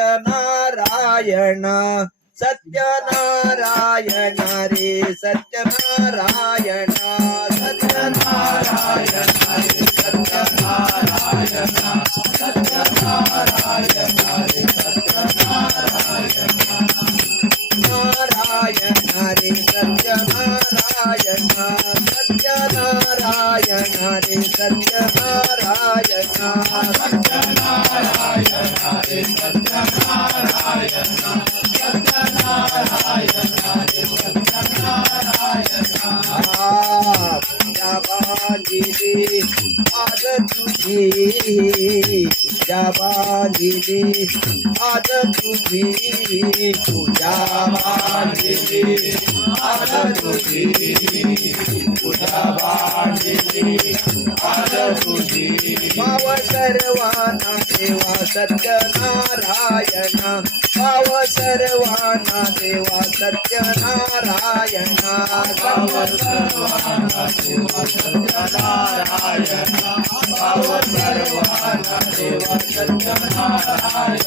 सत्यनारायण सत्यनारायण रे सत्यनारायण सत्यनारायण रे सत्यनारायण सत्यनारायण रे सत्यनारायण नारायण रे सत्यनारायण सत्यनारायण रे सत्यनारायण सत्यनारायण रे सत्यनारायण सत्यनारायण रे सत्यनारायण पूजा बांधिली आज तुझी पूजा बांधिली आज तुझी पूजा बांधिली आज तुझी पूजा बांधिली आज तुझी भाव सर्वांना देवा सत्यनारायण भाव सर्वांना देवा सत्यनारायण भाव सर्वांना देवा सत्यनारायण भाव सर्वांना देवा सत्यनारायण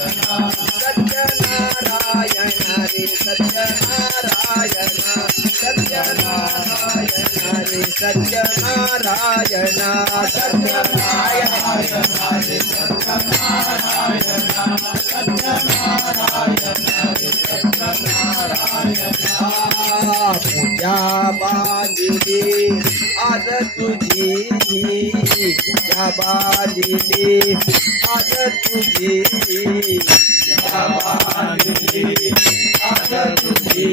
सत्यनारायण रे सत्यनारायण सत्यनारायण रे सत्यनारायण सत्यनारायण रे सत्यनारायण सत्यनारायण रे सत्यनारायण पूजा बांधिली आज तुझी पूजा बांधिली आज तुझी पूजा बांधिली आज तुझी